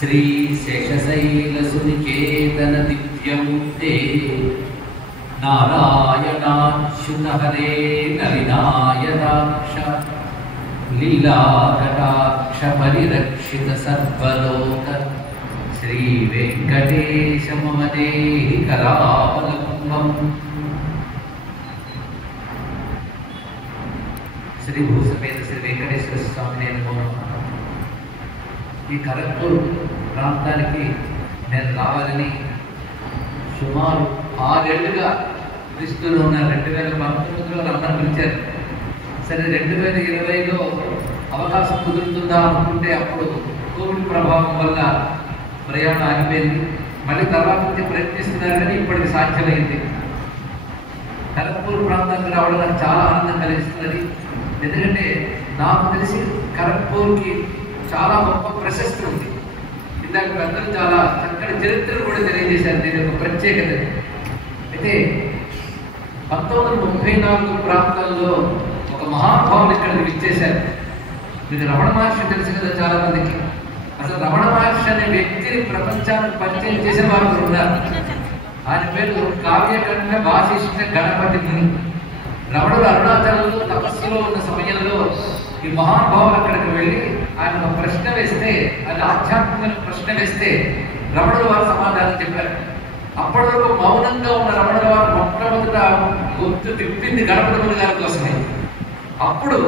श्री शेषशैलसुनिकेतन दिव्यमूर्ते नारायणाच्युत हरे नलिनायताक्ष लीलाकटाक्ष परिरक्षित सर्वलोक श्री वेंकटेश मम देहि करावलंबम्। श्री भूसमेत श्री वेंकटेश्वर स्वामी नमः। ఈ ఖరగ్పూర్ ప్రాంతానికి నేను రావాలని సుమారు 6 ఏళ్లుగా క్రీస్తులో ఉన్న 2019లో అందరూ పిలిచారు. సరే 2020లో అవకాశం కుదురుతుందా అనుకుంటే అప్పుడు కోవిడ్ ప్రభావం వల్ల ప్రయాణం ఆగిపోయింది. మళ్ళీ తర్వాత నుంచి ప్రయత్నిస్తున్నారు కానీ ఇప్పటికి సాధ్యమైంది. ఖరగ్పూర్ ప్రాంతానికి రావడం నాకు చాలా ఆనందం కలిగిస్తున్నది. ఎందుకంటే నాకు తెలిసి ఖరగ్పూర్కి చాలా గొప్ప ప్రశస్తి ఉంది. ఇందాక అందరూ చాలా చక్కటి చరిత్రను కూడా తెలియజేశారు. దీని యొక్క ప్రత్యేకత అయితే 1934 ప్రాంతాల్లో ఒక మహానుభావులు ఇక్కడికి విచ్చేశారు. మీకు రమణ మహర్షి తెలుసు కదా చాలా మందికి. అసలు రమణ మహర్షి అనే వ్యక్తిని ప్రపంచానికి పరిచయం చేసిన వారు ఉన్నారు. ఆయన పేరు కావ్యకంఠ వాసిష్ఠ గణపతి ముని. రమణుడు అరుణాచలంలో తపస్సులో ఉన్న సమయంలో ఈ మహానుభావులు అక్కడికి వెళ్ళి ఆయన ఒక ప్రశ్న వేస్తే, అది ఆధ్యాత్మిక ప్రశ్న వేస్తే రమణుల వారు సమాధానం చెప్పారు. అప్పటి వరకు మౌనంగా ఉన్న రమణుల వారు మొట్టమొదట గొంతు తిప్పింది గణపతి ముని గారి కోసమే. అప్పుడు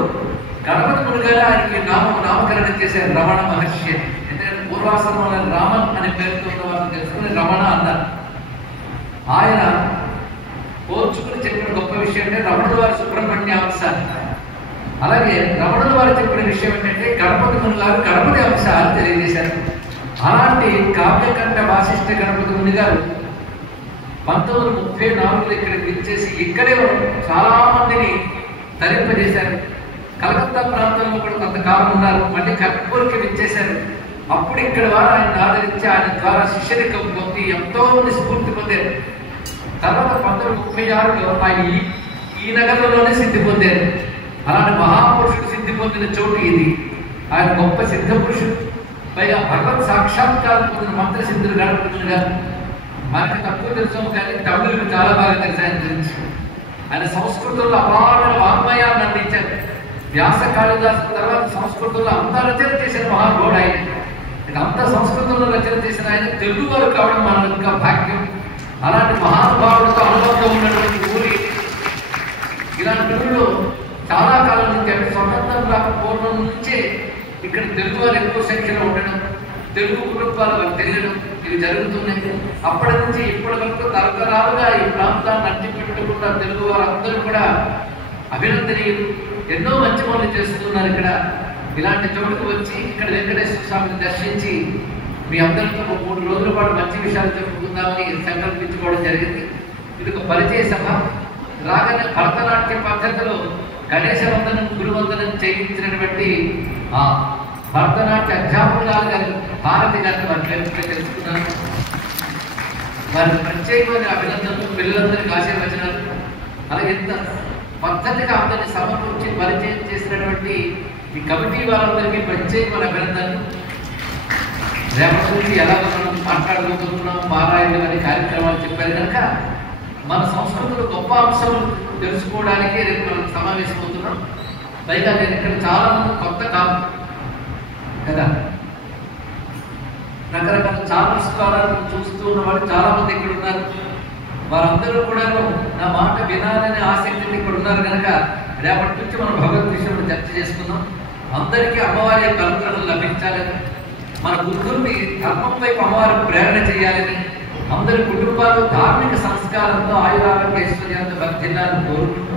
గణపతి ముని గారు ఆయనకి నామకరణం చేశారు రమణ మహర్షి. ఎందుకంటే పూర్వాశ్రమంలో రామన్ అనే పేరుతో ఉన్న వారిని తెలుసుకుని రమణ అన్నారు. ఆయన పోల్చుకుని చెప్పిన గొప్ప విషయం అంటే రమణుల వారి సుబ్రహ్మణ్య అంశాన్ని, అలాగే రమణుల వారు చెప్పిన విషయం ఏంటంటే గణపతి ముని గారు గణపతి అంశాలు తెలియజేశారు. అలాంటి కావ్యకంఠ వాసిష్ఠ గణపతి ముని గారు 1934లో ఇక్కడికి విచ్చేసి ఇక్కడే చాలా మందిని తరింపజేశారు. కలకత్తా ప్రాంతంలో కూడా కొంతకాలం ఉన్నారు. మళ్ళీ ఖరగ్పూర్కి విచ్చేశారు. అప్పుడు ఇక్కడ వారు ఆయన ఆదరించి ఆయన ద్వారా శిష్యరికం పొంది ఎంతో మంది స్ఫూర్తి పొందారు. తర్వాత 1936లో ఆయన ఈ నగరంలోనే సిద్ధి పొందారు. అలాంటి మహాపురుషుడు సిద్ధి పొందిన చోటు ఇది. ఆయన గొప్ప సిద్ధ పురుషుడు, పైగా భగవత్ సాక్షాత్కారం పొందిన మంత్రసిద్ధుడు గణపతి గారు. మనకి తక్కువ తెలుసు కానీ తమిళులకు చాలా బాగా తెలుసు ఆయన గురించి. ఆయన సంస్కృతంలో అపారమైన వాంగ్మయాన్ని అందించారు. వ్యాస కాళిదాసు తర్వాత సంస్కృతంలో అంత రచన చేసిన మహానుభావుడు ఆయన. అంత సంస్కృతంలో రచన చేసిన ఆయన తెలుగు వారు కావడం మన ఇంకా భాగ్యం. అలాంటి మహానుభావుడితో అనుబంధం ఉన్నటువంటి ఊరి ఇలాంటి ఊళ్ళో చాలా కాలం నుంచి అంటే స్వతంత్రం రాకపోవడం నుంచే ఇక్కడ తెలుగు వారు ఎక్కువ సంఖ్యలో ఉండడం, తెలుగు కుటుంబాలు తెలియడం ఇవి జరుగుతున్నాయి. అప్పటి నుంచి ఇప్పటి వరకు తరతరాలుగా ఈ ప్రాంతాన్ని అడ్డుపెట్టకుండా తెలుగు వారు అందరూ కూడా అభినందనీయులు. ఎన్నో మంచి పనులు చేస్తున్నారు ఇక్కడ. ఇలాంటి చోటుకు వచ్చి ఇక్కడ వెంకటేశ్వర స్వామిని దర్శించి మీ అందరితో 3 రోజుల పాటు మంచి విషయాలు చెప్పుకుందామని సంకల్పించుకోవడం జరిగింది. ఇది ఒక పరిచయ సభ. రాగానే భరతనాట్య పద్ధతిలో గణేశ వందనం గురువందనం చేయించినటువంటి భరతనాట్య అధ్యాపకురాలు గారు భారతి గారిని వారి పేరు తెలుసుకున్నాను. వారి ప్రత్యేకమైన అభినందనలు, పిల్లలందరికీ ఆశీర్వచనాలు. అలాగే ఎంత పద్ధతిగా అందరినీ సమకూర్చి పరిచయం చేసినటువంటి ఈ కమిటీ వారందరికీ ప్రత్యేకమైన అభినందనలు. రేపటి నుంచి ఎలాగో మనం మాట్లాడుకుంటున్నాం, పారాయణం అనే కార్యక్రమాలు చెప్పారు కనుక మన సంస్కృతిలో గొప్ప అంశాలు తెలుసుకోవడానికి రేపు మనం సమావేశమవుతున్నాం. పైగా నేను ఇక్కడ చాలా మంది కొత్త కాదు కదా, రకరకాల ఛానల్స్ ద్వారా చూస్తూ ఉన్న వాళ్ళు చాలా మంది ఇక్కడ ఉన్నారు. వారందరూ కూడా నా మాట వినాలనే ఆసక్తిని ఇక్కడ ఉన్నారు కనుక రేపటి నుంచి మనం భగవద్ విషయంలో చర్చ చేసుకుందాం. అందరికీ అమ్మవారి యొక్క అనుగ్రహం లభించాలని, మన బుద్ధుల్ని ధర్మం వైపు అమ్మవారి ప్రేరణ చేయాలని, అందరి కుటుంబాలు ధార్మిక సంస్కారంతో ఆయురారోగ్య ఐశ్వర్యాలతో వర్ధిల్లాలని కోరుకుంటూ